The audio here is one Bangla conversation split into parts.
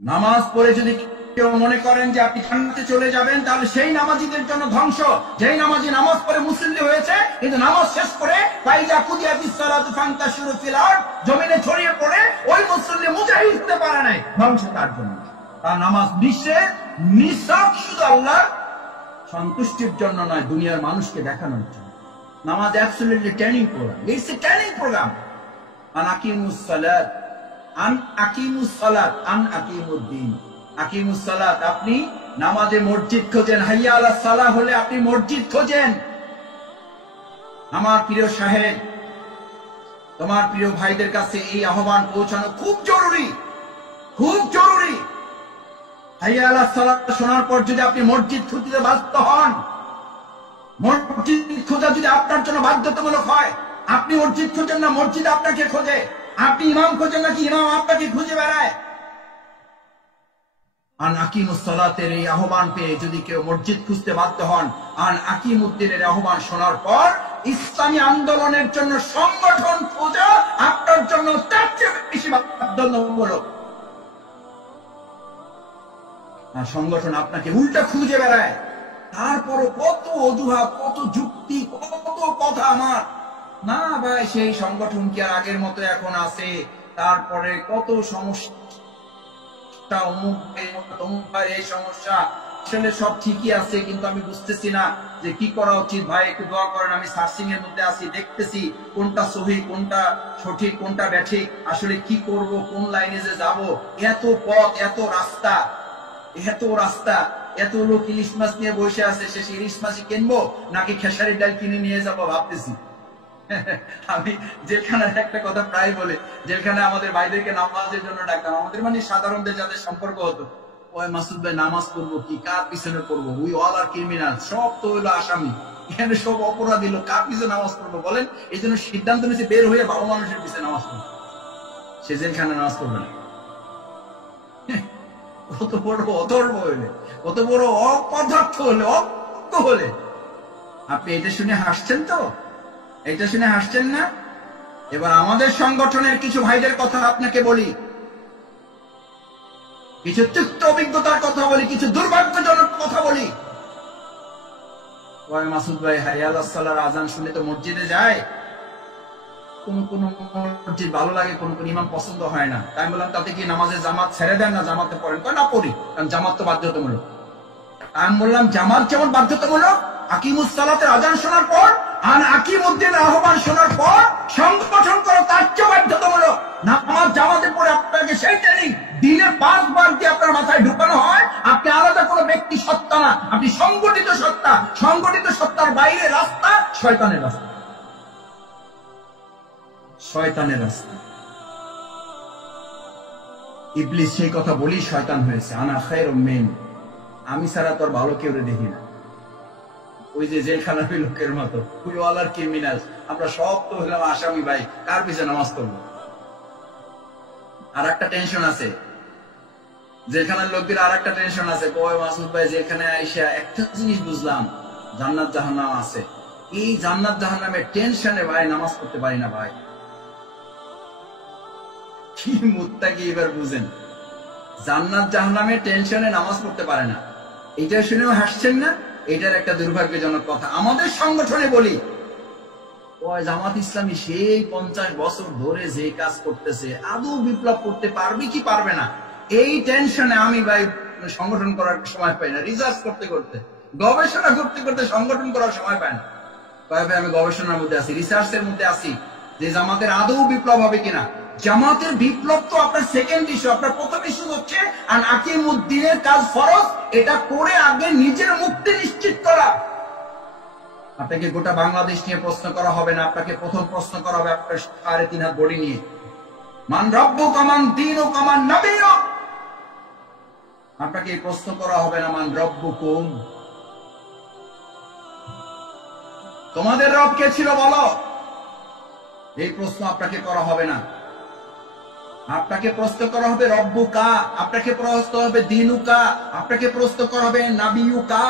নামাজ পড়ে যদি কেউ মনে করেন যে আপনি জান্নাতে চলে যাবেন, তাহলে সেই নামাজিদের জন্য ধ্বংস। যেই নামাজি নামাজ পড়ে মুসল্লি হয়েছে কিন্তু নামাজ শেষ করে ফাইজা কুদিয়াতিস সালাতু ফান্তাশিরু ফিল আরদ জমিনে ছড়িয়ে পড়ে ওই মুসল্লি মুজাহিদ হতে পারে নাই, ধ্বংস তার জন্য। তার নামাজ নিঃস্বার্থ শুধু আল্লাহ সন্তুষ্টির জন্য নয়, দুনিয়ার মানুষকে দেখানোর জন্য। নামাজ absolutely training programme, it's a training programme. আন আকিমুস সালাত আন আকিমুস সালাত আন আকিমুদ্দিন। আকিমুস সালাত, আপনি নামাজে মসজিদ খোঁজেন। হাইয়া আলাস সালাহ হলে আপনি মসজিদ খোঁজেন। আমার প্রিয় সাহেব, তোমার প্রিয় ভাইদের কাছে এই আহ্বান পৌঁছানো খুব জরুরি, খুব জরুরি। হাইয়া আলাস সালাহ শোনার পর যদি আপনি মসজিদ খুঁজতে বাধ্য হন, মসজিদ খোঁজা যদি আপনার জন্য বাধ্যতামূলক হয়, আপনি মসজিদ খোঁজেন না, মসজিদ আপনাকে খোঁজে। আপনি ইমাম খোঁজেন নাকি ইমাম আপনাকে খুঁজে বেড়ায়। আন আকিমুস সালাতের এই আহ্বান পেয়ে যদি কেউ মসজিদ খুঁজতে বাধ্য হন, আন আকিমুদ্দিনের আহ্বান শোনার পর ইসলামী আন্দোলনের জন্য সংগঠন খোঁজা আপনার জন্য তার চেয়ে বেশি বাধ্যতামূলক। আর সংগঠন আপনাকে উল্টা খুঁজে বেড়ায়, তারপরও কত অজুহাত, কত যুক্তি, কত কথা। আমার না ভাই, সেই সংগঠন কি আর আগের মতো এখন আছে? তারপরে কত সমস্যা, এই সমস্যা, আসলে সব ঠিকই আছে কিন্তু আমি বুঝতেছি না যে কি করা উচিত। ভাই একটু দোয়া করেন, আমি সার্চিং এর মধ্যে আছি, দেখতেছি কোনটা সহি, কোনটা সঠিক, কোনটা ব্যাঠিক, আসলে কি করব, কোন লাইনে যে যাব। এত পথ, এত রাস্তা, এত রাস্তা, এত লোক ইলিশ মাছ নিয়ে বসে আছে, শেষে ইলিশ মাছই কিনবো নাকি খেসারির ডাল কিনে নিয়ে যাবো ভাবতেছি। আমি জেলখানার একটা কথা প্রায় বলে, জেলখানায় আমাদের ভাইদেরকে নামাজের জন্য ডাকতাম। আমাদের মানে সাধারণদের যাদের সম্পর্ক হতো, ওই মাসুদ ভাই নামাজ পড়বো কি, কার পিছনে পড়বো, উই অল আর ক্রিমিনাল, সব তো হইলো আসামি, এখানে সব অপরাধী লোক, কার পিছনে নামাজ পড়বো বলেন? এই জন্য সিদ্ধান্ত নিয়েছে বের হয়ে ভালো মানুষের পিছনে নামাজ পড়বো। সে জেলখানায় নামাজ পড়বে না। কত বড় অধর্ম হইলে, কত বড় অপদার্থ হলে, অজ্ঞ হলে। আপনি এটা শুনে হাসছেন তো? এটা শুনে হাসছেন না? এবার আমাদের সংগঠনের কিছু ভাইদের কথা আপনাকে বলি, কিছু তিক্ত অভিজ্ঞতার কথা বলি, কিছু দুর্ভাগ্যজনক কথা বলি। মাসুদ ভাই হাইয়া আলাস সালাহর আজান শুনে তো মসজিদে যায়, কোন কোন মসজিদ ভালো লাগে, কোন কোন ইমাম পছন্দ হয় না। তাই বললাম তাতে কি নামাজের জামাত ছেড়ে দেন না জামাতে পড়েন? না পড়ি, কারণ জামাত তো বাধ্যতামূলক। আমি বললাম জামাত যেমন বাধ্যতামূলক, আকিমুস সালাতের আজান শোনার পর, আন আকিমুদ্দিনের আহ্বান শোনার পর সংগঠন করা তার চেয়ে বাধ্যতামূলক। নামাজ জামাতে পড়ে আপনাকে সেই ট্রেনিং দিনে 5 বার দিয়ে আপনার মাথায় ঢুকানো হয়। আপনি আলাদা কোনো ব্যক্তি সত্তা না, আপনি সংগঠিত সত্তা। সংগঠিত সত্তার বাইরে রাস্তা শয়তানের রাস্তা, শয়তানের রাস্তা। ইবলিস সেই কথা বলি শয়তান হয়েছে। আনা খায়রুম মিন, আমি ছাড়া তোর ভালো কেউ দেখি না। ওই যে জেলখানার লোকের মতো, ওই ওয়ালার ক্রিমিনাল, আমরা সব তো হলাম আসামি। ভাই কার পিছনে নামাজ পড়বো? আর একটা টেনশন আছে জেলখানার লোকদের, আর একটা টেনশন আছে। কয় মাসুদ ভাই জেলখানে আইসা একটা জিনিস বুঝলাম, জান্নাত জাহান্নাম আছে। এই জান্নাত জাহান্নামের টেনশনে ভাই নামাজ পড়তে পারি না। ভাই কি মুত্তাকি, এবার বুঝেন, জান্নাত জাহান্নামের টেনশনে নামাজ পড়তে পারে না। এটা শুনেও হাসছেন না? এটার একটা দুর্ভাগ্যজনক কথা। আমাদের সংগঠনে বলি, ওই জামাত ইসলামী সেই 50 বছর ধরে যে কাজ করতেছে, আদৌ বিপ্লব করতে পারবে কি পারবে না, এই টেনশনে আমি ভাই সংগঠন করার সময় পাই না। রিসার্চ করতে করতে, গবেষণা করতে করতে সংগঠন করার সময় পাই না। ভাই আমি গবেষণার মধ্যে আছি, রিসার্চের মধ্যে আছি যে জামাতের আদৌ বিপ্লব হবে কিনা। জামাতের বিপ্লব তো আপনার সেকেন্ড ইস্যু, আপনার প্রথম ইস্যু হচ্ছে আর আকিমুদ্দিনের কাজ ফরজ, এটা করে আগে নিজের মুক্তি নিশ্চিত করা। আপনাকে গোটা বাংলাদেশ নিয়ে প্রশ্ন করা হবে না, আপনাকে প্রথম প্রশ্ন করা হবে আপনার 3.5 হাত বডি নিয়ে। মান রব্বুক মান দীনুক মান নবিয়ুক, আপনাকে এই প্রশ্ন করা হবে না মান রব্বুকুম, তোমাদের রব কে ছিল বলো, এই প্রশ্ন আপনাকে করা হবে না। আপনাকে প্রশ্ন করা হবে রব্বুকা, আপনাকে প্রশ্ন হবে দীনুকা, আপনাকে প্রশ্ন করা হবে নাবিয়ুকা।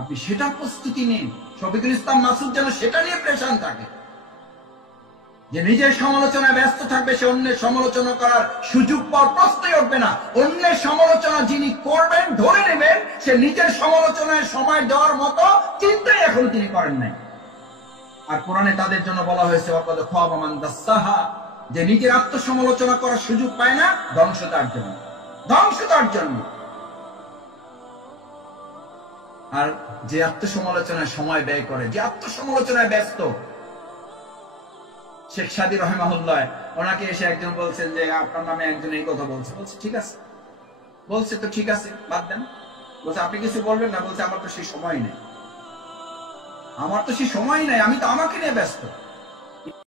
আপনি সেটা প্রস্তুতি নিন। শফিকুল ইসলাম মাসুদ যেন সেটা নিয়ে প্রেশান থাকে। যে নিজের সমালোচনায় ব্যস্ত থাকবে, সে অন্যের সমালোচনা করার সুযোগ পাওয়ার প্রশ্নই উঠবে না। অন্যের সমালোচনা যিনি করবেন, ধরে নেবেন, সে নিজের সমালোচনায় সময় দেওয়ার মতো চিন্তাই এখন তিনি করেন নাই। আর কোরআনে তাদের জন্য বলা হয়েছে ওয়াকাদ খাবা মান দাসসাহা, যে নিজের আত্মসমালোচনা করার সুযোগ পায় না, ধ্বংস তার জন্য, ধ্বংস তার জন্য। আর যে আত্মসমালোচনায় সময় ব্যয় করে, যে আত্মসমালোচনায় ব্যস্ত, শেখ সাদী রহমাহুল্লাহ, ওনাকে এসে একজন বলছেন যে আপনার নামে একজন এই কথা বলছে। বলছে ঠিক আছে, বলছে তো ঠিক আছে, বাদ দেন। বলছে আপনি কিছু বলবেন না। বলছে আমার তো সেই সময় নেই, আমার তো সেই সময় নাই, আমি তো আমাকে নিয়ে ব্যস্ত।